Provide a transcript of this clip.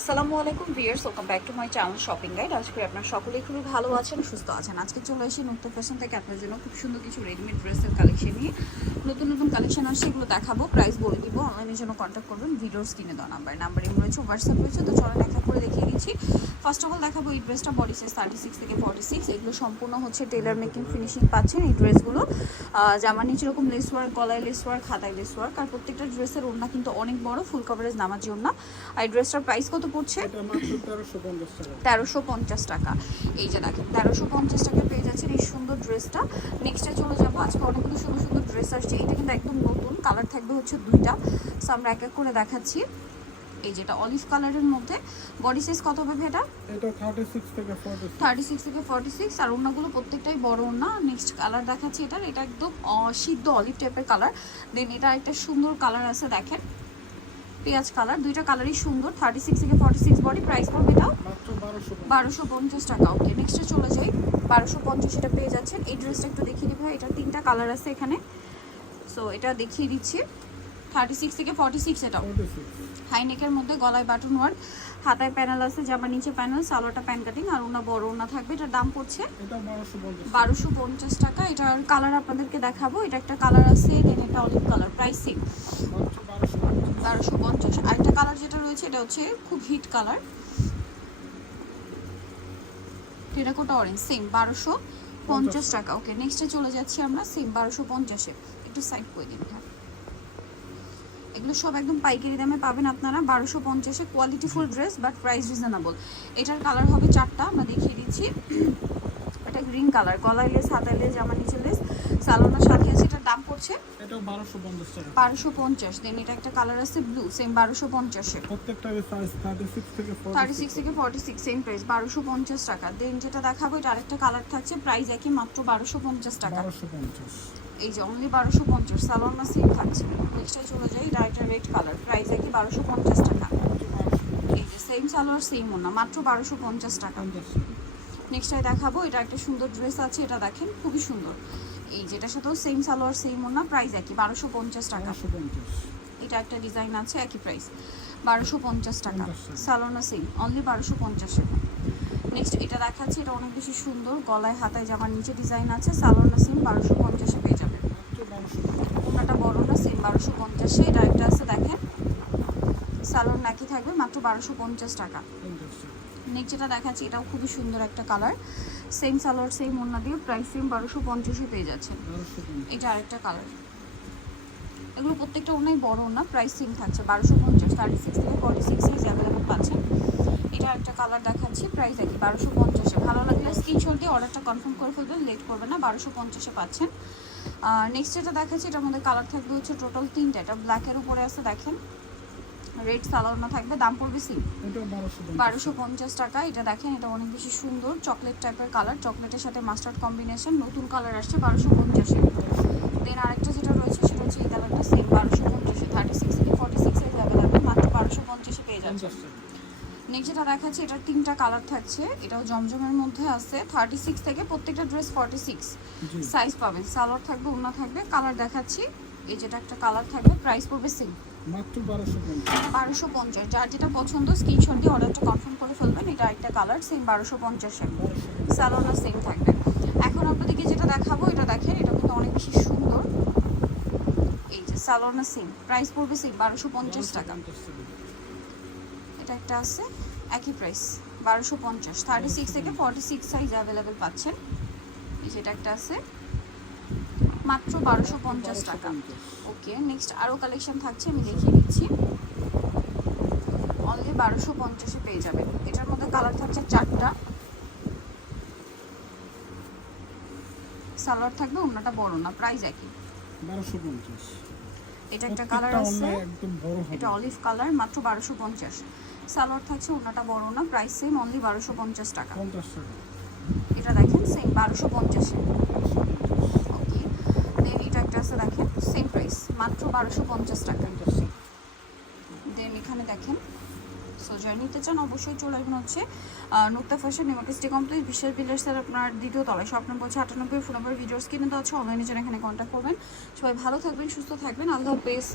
আসসালামু আলাইকুম viewers welcome back to my channel shopping guide আজকে আপনার সকলেই খুবই ভালো আছেন, সুস্থ আছেন। আজকে চলে আসি নতুন ফ্যাশন থেকে। আপনার জন্য খুব সুন্দর কিছু রেডিমেড ড্রেসের কালেকশন নিয়ে। নতুন নতুন কালেকশন আসছে এগুলো দেখাবো প্রাইস বলে দিব অনলাইনের জন্য কন্ট্যাক্ট করবেন ভিডিওর কিনে দেওয়া নাম্বার নাম্বার এমন রয়েছে হোয়াটসঅ্যাপ রয়েছে তো চলো দেখা করে দেখিয়ে দিচ্ছি। ফার্স্ট অফ অল দেখাবো এই ড্রেসটা বডি সাইজ থার্টি সিক্স থেকে ফর্টি সিক্স এগুলো সম্পূর্ণ হচ্ছে টেলার মেকিং ফিনিশিং পাচ্ছেন এই ড্রেসগুলো জামার নিচে এরকম লেস ওয়ার্ক গলায় লেস ওয়ার্ক হাতায় লেস ওয়ার্ক আর প্রত্যেকটা ড্রেসের ওড়না কিন্তু অনেক বড় ফুল কভারেজ নামার জন্য আর এই ড্রেসটার প্রাইস কত পড়ছে? তেরোশো পঞ্চাশ টাকা। তেরোশো পঞ্চাশ টাকা। এই যে দেখেন তেরোশো পঞ্চাশ টাকা পেয়ে যাচ্ছেন এই সুন্দর ড্রেসটা নেক্সটে চলে যাব আজকে অনেকগুলো সুন্দর সুন্দর ড্রেস আসছে। এটা কিন্তু একদম নতুন কালার থাকবে হচ্ছে দুইটা। সো আমরা এক এক করে দেখাচ্ছি। এই যেটা অলিভ কালারের মধ্যে। বডি সাইজ কত হবে এটা? এটা থার্টি সিক্স থেকে ফর্টি থার্টি সিক্স থেকে ফর্টি সিক্স আর ওনাগুলো প্রত্যেকটাই বড় ওনা নেক্সট কালার দেখাচ্ছি এটার। এটা একদম সিদ্ধ অলিভ টাইপের কালার দেন এটা একটা সুন্দর কালার আছে দেখেন। পেঁয়াজ কালার দুইটা কালারই সুন্দর। থার্টি সিক্স থেকে ফর্টি সিক্স বডি প্রাইস পড়বে এটাও। বারোশো পঞ্চাশ। টাকা। ওকে নেক্সটে চলে যাই। বারোশো পঞ্চাশ এটা পেয়ে যাচ্ছেন। এই ড্রেসটা একটু দেখিয়ে দিই ভাই। এটা তিনটা কালার আছে এখানে। সো এটা দেখিয়ে দিচ্ছি। থার্টি সিক্স থেকে ফর্টি সিক্স এটাও। ফর্টি সিক্স হাই নেকের মধ্যে গলায় বাটন ওয়ার্ক হাতায় প্যানেল আছে জামার নিচে প্যানেল সালোয়ারটা প্যান কাটিং আর ওনা বড় ওনা থাকবে। এটার দাম পড়ছে বারোশো পঞ্চাশ টাকা। এটার কালার আপনাদেরকে দেখাবো। এটা একটা কালার আছে দেন এটা অলিভ কালার প্রাইস সেম বারোশো পঞ্চাশ। বারোশো পঞ্চাশ আরেকটা কালার যেটা রয়েছে এটা হচ্ছে খুব hit colour terracotta orange same বারোশো পঞ্চাশ টাকা। ওকে নেক্সটে চলে যাচ্ছি আমরা সেম বারোশো পঞ্চাশে। একটু সাইড করে দিন হ্যাঁ এগুলো সব একদম পাইকারি দামে পাবেন আপনারা। বারোশো পঞ্চাশে qualityful dress but price reasonable এটার কালার হবে চারটা আমরা দেখিয়ে দিচ্ছি। এটা গ্রিন কালার গলায় লেস হাতায় লেস জামা নিচে লেস সালোনার সাথে আছে এটার দাম পড়ছে বারোশো পঞ্চাশ দেন এটা একটা কালার আছে ব্লু সেম বারোশো পঞ্চাশে। থার্টি সিক্স থেকে ফর্টি সিক্স সেম প্রাইস বারোশো পঞ্চাশ টাকা। দেন যেটা দেখাবো এটা আরেকটা কালার থাকছে প্রাইস একই মাত্র বারোশো পঞ্চাশ টাকা। এই যে অনলি বারোশো পঞ্চাশ সালোয়ার সেম থাকছে নেক্সটে চলে যাই একটা রেড কালার প্রাইস একই বারোশো পঞ্চাশ টাকা। এই যে সেম সালোয়ার সেম ওনা মাত্র বারোশো পঞ্চাশ টাকা। পঞ্চাশ নেক্সট দেখাবো এটা একটা সুন্দর ড্রেস আছে এটা দেখেন খুবই সুন্দর। এই যেটার সাথেও সেম সালোয়ার সেম ওনা প্রাইস একই বারোশো পঞ্চাশ টাকা। এটা একটা ডিজাইন আছে একই প্রাইস বারোশো পঞ্চাশ টাকা। 50 টাকা। সালোনা সিং অনলি বারোশো পঞ্চাশে নেক্সট এটা দেখাচ্ছে এটা অনেক বেশি সুন্দর গলায় হাতায় জামার নিচে ডিজাইন আছে সালোনা সিং বারোশো পঞ্চাশে পেয়ে যাবে মাত্র বারোশো পঞ্চাশ ওনাটা বড় না সেম বারোশো পঞ্চাশে এটা একটা আছে দেখেন। সালোন নাকি থাকবে মাত্র বারোশো পঞ্চাশ টাকা। নেক্সট যেটা দেখাচ্ছি এটাও খুবই সুন্দর একটা কালার সেম সালোয়ার সেম ওনা দিয়ে প্রাইস সেম বারোশো পঞ্চাশে পেয়ে যাচ্ছে এটা আরেকটা কালার এগুলো প্রত্যেকটা অনেক বড় না প্রাইস সেম থাকছে বারোশো পঞ্চাশ। থার্টি সিক্স থেকে ফর্টি সিক্স সাইজ অ্যাভেলেবেল পাচ্ছেন। এটা একটা কালার দেখাচ্ছি প্রাইস একই বারোশো পঞ্চাশে। ভালো লাগলে স্ক্রিনশট দিয়ে অর্ডারটা কনফার্ম করে ফেলবেন লেট করবে না বারোশো পঞ্চাশে পাচ্ছেন। নেক্সট যেটা দেখাচ্ছি এটার মধ্যে কালার থাকবে হচ্ছে টোটাল তিনটা। এটা ব্ল্যাকের উপরে আছে দেখেন। রেড সালোয়ারনা থাকবে দাম পড়বে সিম বারোশো পঞ্চাশ। টাকা। এটা দেখেন এটা অনেক বেশি সুন্দর চকলেট টাইপের কালার চকলেটের সাথে মাস্টার্ড কম্বিনেশন নতুন কালার আসছে বারোশো পঞ্চাশে দেন আরেকটা যেটা রয়েছে সেটা হচ্ছে এই কালারটা সেম বারোশো পঞ্চাশে। থার্টি সিক্স থেকে ফর্টি সিক্স সাইজ অ্যাভেলেবেল মাত্র বারোশো পঞ্চাশে পেয়ে যাচ্ছে নেক্সট যেটা দেখাচ্ছে এটার তিনটা কালার থাকছে। এটাও জমজমের মধ্যে আছে। থার্টি সিক্স থেকে প্রত্যেকটা ড্রেস ফর্টি সিক্স সাইজ পাবেন। সালোয়ার থাকবে ওনা থাকবে। কালার দেখাচ্ছি। এই যেটা একটা কালার থাকবে প্রাইস পড়বে সেম মাত্র বারোশো পঞ্চাশ। যার যেটা পছন্দ স্ক্রিনশট দিয়ে অর্ডারটা কনফার্ম করে ফেলবেন। এটা একটা কালার সেম বারোশো পঞ্চাশে সালোনা সেম থাকবে। এখন আপনাদেরকে যেটা দেখাবো এটা দেখেন এটা কিন্তু অনেক বেশি সুন্দর। এই যে সালোনা সেম প্রাইস পড়বে সেম বারোশো পঞ্চাশ টাকা। এটা একটা আছে একই প্রাইস বারোশো পঞ্চাশ। থার্টি সিক্স থেকে ফর্টি সিক্স সাইজ অ্যাভেলেবেল পাচ্ছেন। এই যেটা একটা আছে মাত্র বারোশো পঞ্চাশ টাকা। ওকে নেক্সট আরও কালেকশন থাকছে আমি দেখিয়ে দিচ্ছি। অনলি বারোশো পঞ্চাশে পেয়ে যাবেন। এটার মধ্যে কালার থাকছে চারটা। সালোয়ার থাকবে অন্যটা বড় না প্রাইস একই। বারোশো পঞ্চাশ। এটা একটা কালার আছে। এটা অলিভ কালার মাত্র বারোশো পঞ্চাশ। সালোয়ার থাকছে অন্যটা বড় না প্রাইস সেম অনলি বারোশো পঞ্চাশ টাকা। এটা দেখেন সেম বারোশো পঞ্চাশে। ওকে দেন এটা একটা আছে দেখেন সেম প্রাইস মাত্র বারোশো পঞ্চাশ টাকা। দেন এখানে দেখেন সো যারা নিতে চান অবশ্যই চলে আসবেন হচ্ছে নুক্তা ফ্যাশন নিমাকিস্টি কমপ্লেক্স বিশাল বিল্ডার্সের আপনার দ্বিতীয় তলায়। শপ নম্বর হচ্ছে আটানব্বই ফোন নম্বর ভিডিওস কিনে দেওয়া হচ্ছে অনলাইনে যেন এখানে কন্ট্যাক্ট করবেন। সবাই ভালো থাকবেন সুস্থ থাকবেন আল্লাহ হাফেজ।